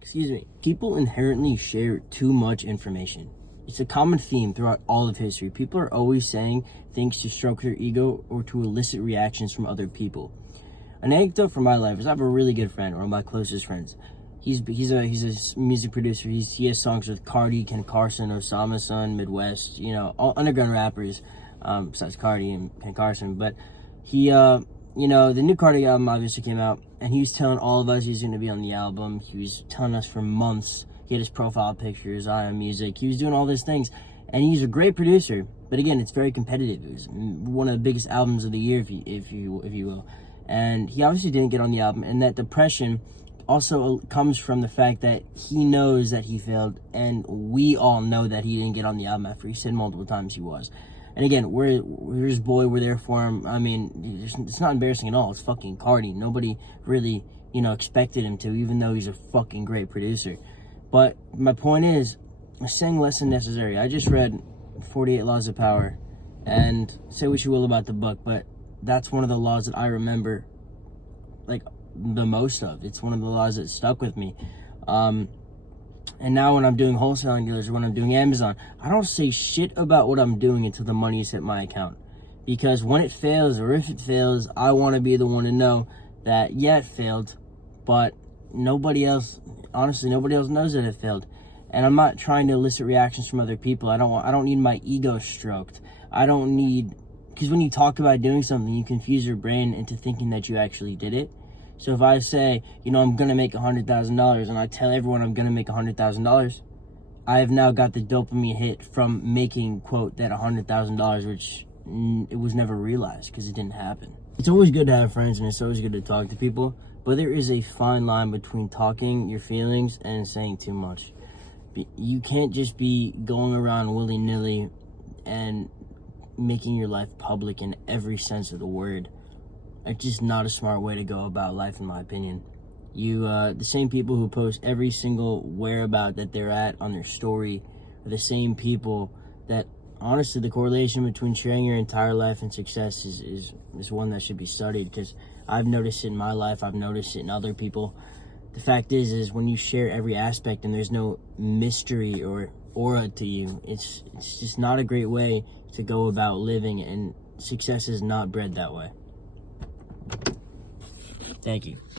Excuse me. People inherently share too much information. It's a common theme throughout all of history. People are always saying things to stroke their ego or to elicit reactions from other people. An anecdote from my life is I have a really good friend, one of my closest friends. He's a music producer. He has songs with Cardi, Ken Carson, Osama Sun, Midwest, all underground rappers, besides Cardi and Ken Carson. But he, the new Cardi album obviously came out, and he was telling all of us he's going to be on the album. He was telling us for months. He had his profile pictures, on music. He was doing all these things, and he's a great producer. But again, it's very competitive. It was one of the biggest albums of the year, if you will. And he obviously didn't get on the album, and that depression also comes from the fact that he knows that he failed, and we all know that he didn't get on the album after he said multiple times he was. And again, we're his boy, we're there for him. I mean, it's not embarrassing at all. It's fucking Cardi. Nobody really, expected him to, even though he's a fucking great producer. But my point is, saying less than necessary. I just read 48 Laws of Power, and say what you will about the book, but that's one of the laws that I remember, like, the most of. It's one of the laws that stuck with me. And now when I'm doing wholesaling dealers or when I'm doing Amazon, I don't say shit about what I'm doing until the money's hit my account. Because when it fails, or if it fails, I want to be the one to know that, yeah, it failed, but nobody else knows that it failed. And I'm not trying to elicit reactions from other people. I don't need my ego stroked. Because when you talk about doing something, you confuse your brain into thinking that you actually did it. So if I say, I'm going to make $100,000, and I tell everyone I'm going to make $100,000, I have now got the dopamine hit from making, quote, that $100,000, which it was never realized because it didn't happen. It's always good to have friends, and it's always good to talk to people, but there is a fine line between talking your feelings and saying too much. You can't just be going around willy-nilly and making your life public in every sense of the word. It's just not a smart way to go about life, in my opinion. The same people who post every single whereabout that they're at on their story are the same people that, honestly, the correlation between sharing your entire life and success is one that should be studied, because I've noticed it in my life, I've noticed it in other people. The fact is when you share every aspect and there's no mystery or aura to you, it's just not a great way to go about living, and success is not bred that way. Thank you.